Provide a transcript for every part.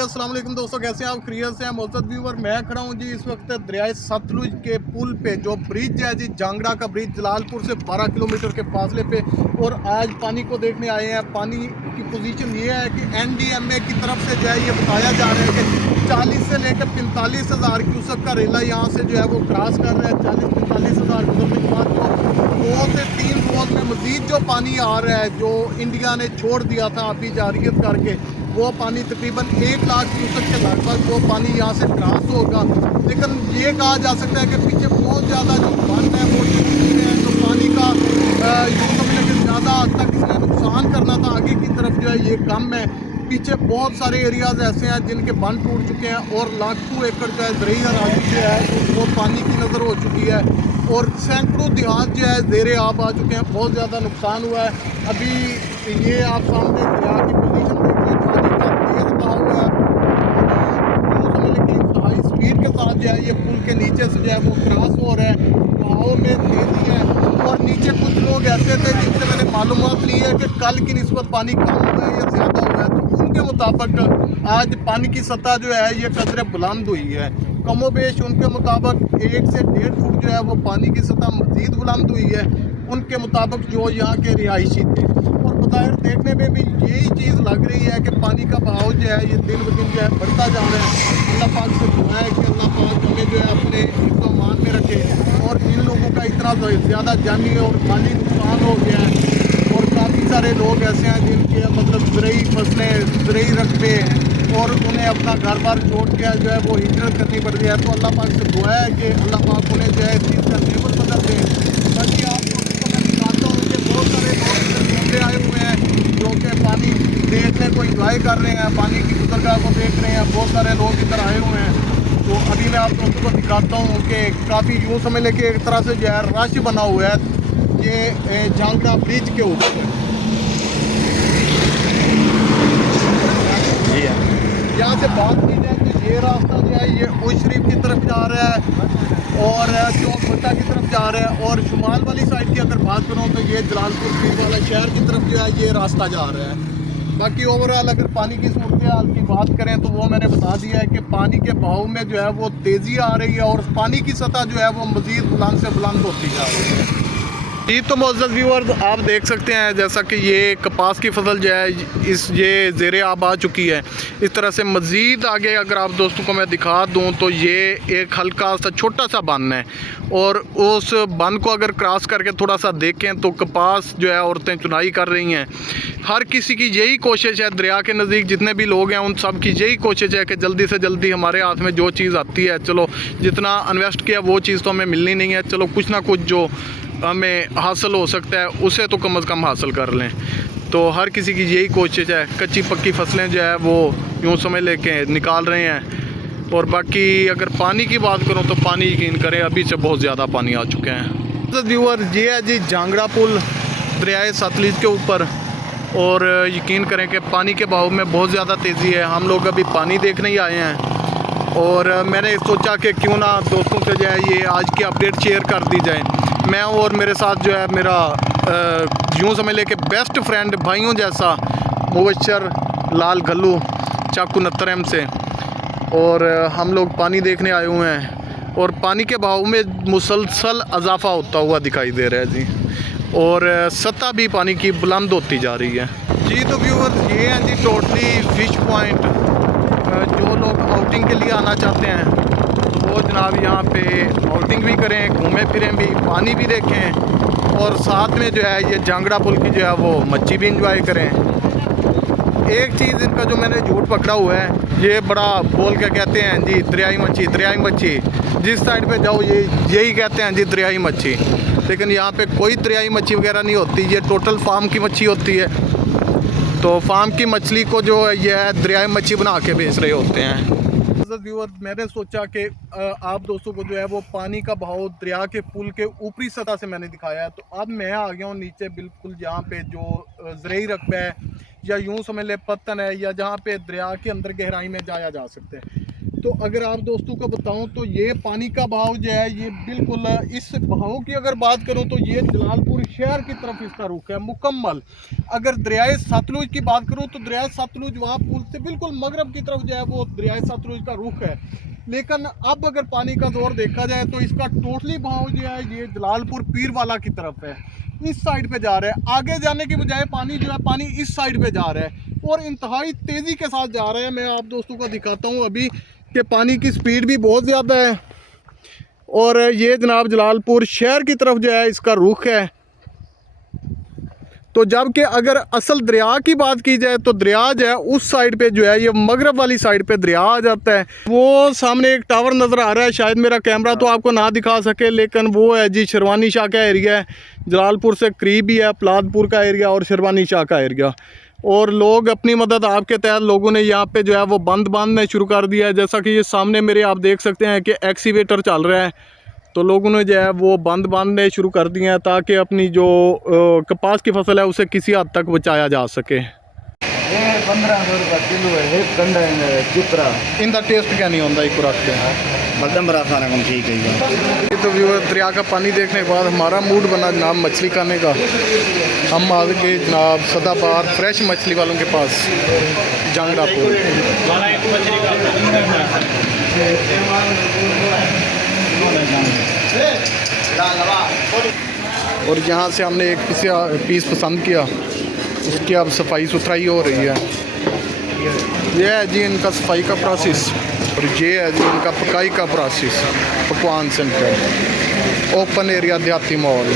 अस्सलाम वालेकुम दोस्तों, कैसे हैं आप? खैरियत से हैं? मोअज़्ज़ज़ व्यूअर, मैं खड़ा हूं जी इस वक्त दरियाए सतलुज के पुल पे, जो ब्रिज है जी जांगड़ा का ब्रिज, जलालपुर से 12 किलोमीटर के फासले पे। और आज पानी को देखने आए हैं। पानी की पोजीशन ये है कि NDMA की तरफ से जो है ये बताया जा रहा है कि 40 से लेकर 45 हज़ार क्यूसेक का रेला यहाँ से जो है वो क्रॉस कर रहा है। 40-45 हज़ार गुजरने के बाद जो 2 से 3 रोज़ में मज़ीद जो पानी आ रहा है, जो इंडिया ने छोड़ दिया था अभी जारियत करके, वो पानी तकरीबन 1 लाख क्यूसेक के लगभग वो पानी यहाँ से क्रॉस होगा। लेकिन ये कहा जा सकता है कि पीछे बहुत ज़्यादा जो बंद है वो टूट चुके हैं, जो पानी का यूँ समझने के ज़्यादा हद तक इसने नुकसान करना था आगे की तरफ जो है ये कम है। पीछे बहुत सारे एरियाज़ ऐसे हैं जिनके बंद टूट चुके हैं और लाखों एकड़ जो है ज़रई अराज़ी जो है वो पानी की नज़र हो चुकी है और सैकड़ों देहात जो है ज़ेरे आब आ चुके हैं। बहुत ज़्यादा नुकसान हुआ है। अभी ये आप सामने दरिया की पोजीशन देखिए, पानी का तेज़ बहाव है। यूँ समझ लें कि इंतहाई स्पीड के साथ जो है ये पुल के नीचे से जो है वो क्रॉस हो रहा है। बहाव में तेज़ी है और नीचे कुछ लोग ऐसे थे जिनसे मैंने मालूमात ली है कि कल की निस्बत पानी कम हुआ है या ज़्यादा हुआ है, तो उनके मुताबिक आज पानी की सतह जो है ये कदरे बुलंद हुई है। कमोबेश उनके मुताबिक 1 से 1.5 फुट जो है वो पानी की सतह मज़ीद बुलंद हुई है उनके मुताबिक जो यहाँ के रिहायशी थे। और बज़ाहिर देखने में भी यही चीज़ लग रही है कि पानी का बहाव जो है ये दिन ब दिन जो है बढ़ता जा रहा है। अल्लाह पाक से दुआ है कि अल्लाह पाक हमें जो है अपने ईमान में रखे और इन लोगों का इतना ज़्यादा जानी और माली नुकसान हो गया है और काफ़ी सारे लोग ऐसे हैं जिनके मतलब ज़रई फसलें, ज़रई रकबे और उन्हें अपना घर बार छोड़ के जो है वो हिजरत करनी पड़ रही है। तो अल्लाह पाक से दुआ है कि अल्लाह पाक उन्हें जो है इस चीज़ का नेमत बदल दें। बाकी आप लोगों को मैं दिखाता हूँ कि बहुत सारे लोग इधर घूमने आए हुए हैं जो कि पानी देखने को इंजॉय कर रहे हैं, पानी की गुजरगाह को देख रहे हैं। बहुत सारे लोग इधर आए हुए हैं। तो अभी मैं आप दोस्तों को दिखाता हूँ कि काफ़ी यूँ समझ लें कि एक तरह से जो है रश बना हुआ है ये जांगड़ा ब्रिज के ऊपर। यहाँ से बात की जाए तो ये रास्ता जो है ये उज शरीफ की तरफ जा रहा है और चौक भट्टा की तरफ जा रहा है। और शुमाल वाली साइड की अगर बात करूँ तो ये जलालपुर शरीफ वाला शहर की तरफ जो है ये रास्ता जा रहा है। बाकी ओवरऑल अगर पानी की सूरत हाल की बात करें तो वो मैंने बता दिया है कि पानी के बहाव में जो है वो तेज़ी आ रही है और पानी की सतह जो है वो मज़ीद बुलंद से बुलंद होती जा रही है। जी तो मोअज़्ज़ज़ व्यूअर्स, आप देख सकते हैं जैसा कि ये कपास की फसल जो है ये ज़ेरे आब आ चुकी है। इस तरह से मज़ीद आगे अगर आप दोस्तों को मैं दिखा दूं तो ये एक हल्का सा छोटा सा बन है और उस बन को अगर क्रॉस करके थोड़ा सा देखें तो कपास जो है औरतें चुनाई कर रही हैं। हर किसी की यही कोशिश है, दरिया के नज़दीक जितने भी लोग हैं उन सब की यही कोशिश है कि जल्दी से जल्दी हमारे हाथ में जो चीज़ आती है, चलो जितना इन्वेस्ट किया वो चीज़ तो हमें मिलनी नहीं है, चलो कुछ ना कुछ जो हमें हासिल हो सकता है उसे तो कम अज़ कम हासिल कर लें। तो हर किसी की यही कोशिश है। कच्ची पक्की फसलें जो है वो यूँ समझ लेके निकाल रहे हैं। और बाकी अगर पानी की बात करूँ तो पानी यकीन करें अभी से बहुत ज़्यादा पानी आ चुके हैं। व्यूअर ये है जी जांगड़ा पुल दरियाए सतलुज के ऊपर और यकीन करें कि पानी के बहाव में बहुत ज़्यादा तेज़ी है। हम लोग अभी पानी देखने ही आए हैं और मैंने सोचा कि क्यों ना दोस्तों से जो है ये आज की अपडेट शेयर कर दी जाए। मैं और मेरे साथ जो है मेरा यूँ समझ ले कि बेस्ट फ्रेंड भाइयों जैसा मुबशर लाल गल्लू चाकू नत्तरम से, और हम लोग पानी देखने आए हुए हैं और पानी के बहाव में मुसलसल इजाफा होता हुआ दिखाई दे रहा है जी और सतह भी पानी की बुलंद होती जा रही है जी। तो व्यूअर्स ये हैं जी टोटली फिश पॉइंट। जो लोग आउटिंग के लिए आना चाहते हैं तो वो जनाब यहाँ पे आउटिंग भी करें, घूमें फिरें भी, पानी भी देखें और साथ में जो है ये जांगड़ा पुल की जो है वो मच्छी भी इंजॉय करें। एक चीज़ इनका जो मैंने झूठ पकड़ा हुआ है, ये बड़ा बोल के कहते हैं जी दरियाई मच्छी, दरियाई मच्छी। जिस साइड पे जाओ ये यही कहते हैं जी दरियाई मच्छी, लेकिन यहाँ पे कोई दरियाई मच्छी वगैरह नहीं होती। ये टोटल फार्म की मच्छी होती है। तो फार्म की मछली को जो है ये दरियाई मच्छी बना के बेच रहे होते हैं। व्यूअर, मैंने सोचा कि आप दोस्तों को जो है वो पानी का बहाव दरिया के पुल के ऊपरी सतह से मैंने दिखाया है। तो अब मैं आ गया हूँ नीचे बिल्कुल जहाँ पे जो ज़रई रकबा है या यूँ समझ ले पत्तन है या जहाँ पे दरिया के अंदर गहराई में जाया जा सकता है। तो अगर आप दोस्तों को बताऊं तो ये पानी का बहाव जो है ये बिल्कुल, इस बहाव की अगर बात करूं तो ये जलालपुर शहर की तरफ इसका रुख है मुकम्मल। अगर दरियाए सतलुज की बात करूं तो दरियाए सतलुज वहाँ पुल से बिल्कुल मगरब की तरफ जो है वो दरियाए सतलुज का रुख है। लेकिन अब अगर पानी का जोर देखा जाए तो इसका टोटली बहाव जो है ये जलालपुर पीरवाला की तरफ है, इस साइड पे जा रहा है। आगे जाने की बजाय पानी जो है पानी इस साइड पे जा रहा है और इंतहाई तेज़ी के साथ जा रहा है। मैं आप दोस्तों को दिखाता हूँ अभी कि पानी की स्पीड भी बहुत ज़्यादा है और ये जनाब जलालपुर शहर की तरफ जो है इसका रुख है। तो जबकि अगर असल दरिया की बात की जाए तो दरिया जो है उस साइड पे जो है ये मगरब वाली साइड पे दरिया आ जाता है। वो सामने एक टावर नज़र आ रहा है, शायद मेरा कैमरा तो आपको ना दिखा सके, लेकिन वो है जी शेरवानी शाह का एरिया है, जलालपुर से करीब ही है, पलादपुर का एरिया और शेरवानी शाह का एरिया। और लोग अपनी मदद आपके तहत लोगों ने यहाँ पे जो है वो बंद बांधने शुरू कर दिया है। जैसा कि ये सामने मेरे आप देख सकते हैं कि एक्सीवेटर चल रहा है, तो लोगों ने जो है वो बंद बांधने शुरू कर दिए हैं ताकि अपनी जो कपास की फसल है उसे किसी हद तक बचाया जा सके। ये 1500 रुपये किलो है, एक गंडा चित्रा इनका टेस्ट क्या नहीं होता, एक रखते हैं मध्यम बड़ा खाना कम ठीक है। ये तो व्यूअर दरिया का पानी देखने के बाद हमारा मूड बना जनाब मछली खाने का। हम आ गए जनाब सदाबहार फ्रेश मछली वालों के पास जंगलापुर। और यहाँ से हमने एक पीस पसंद किया, उसकी अब सफाई सुथराई हो रही है। ये है जी इनका सफाई का प्रोसेस और ये है जी इनका पकाई का प्रोसेस। पकवान सेंटर ओपन एरिया देहाती मॉल।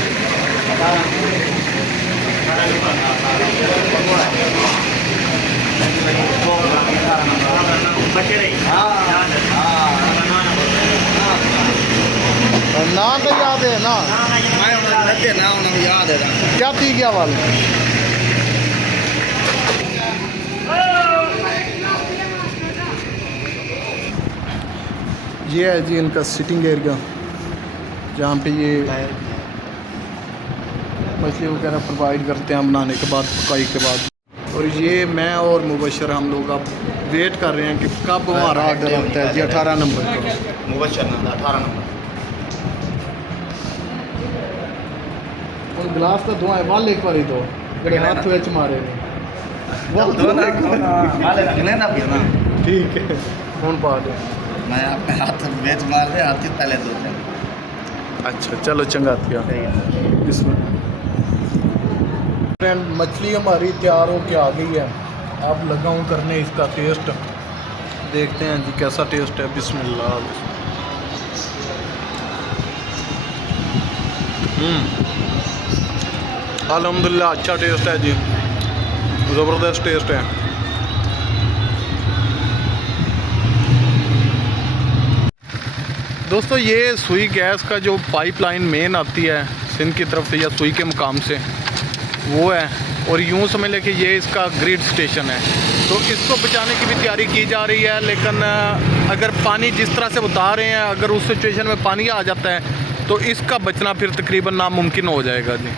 ना तो याद है ना, याद है क्या थी क्या वाल। ये है जी इनका सिटिंग एरिया जहाँ पे ये मछली वगैरह प्रोवाइड करते हैं बनाने के बाद, पकाई के बाद। और ये मैं और मुबशर हम लोग अब वेट कर रहे हैं कि कब हमारा ऑर्डर आता है जी 18 नंबर का। मुबशर 18 नंबर गिलास तो धुआं वाल एक बार ही दो हाथ वेच मारे ठीक है फोन पा दो मैं अपने हाथ वेच मार दे हाथ पहले दो। अच्छा चलो चंगा किया। इसमें फ्रेंड मछली हमारी तैयार हो के आ गई है, अब लगा हूँ करने इसका टेस्ट, देखते हैं जी कैसा टेस्ट है। बिस्मिल्लाह। अल्हम्दुलिल्लाह अच्छा टेस्ट है जी, ज़बरदस्त टेस्ट है। दोस्तों ये सुई गैस का जो पाइपलाइन मेन आती है सिंध की तरफ से या सुई के मुकाम से वो है, और यूँ समझ लें कि ये इसका ग्रिड स्टेशन है। तो इसको बचाने की भी तैयारी की जा रही है, लेकिन अगर पानी जिस तरह से बता रहे हैं अगर उस सिचुएशन में पानी आ जाता है तो इसका बचना फिर तकरीबन नामुमकिन हो जाएगा जी।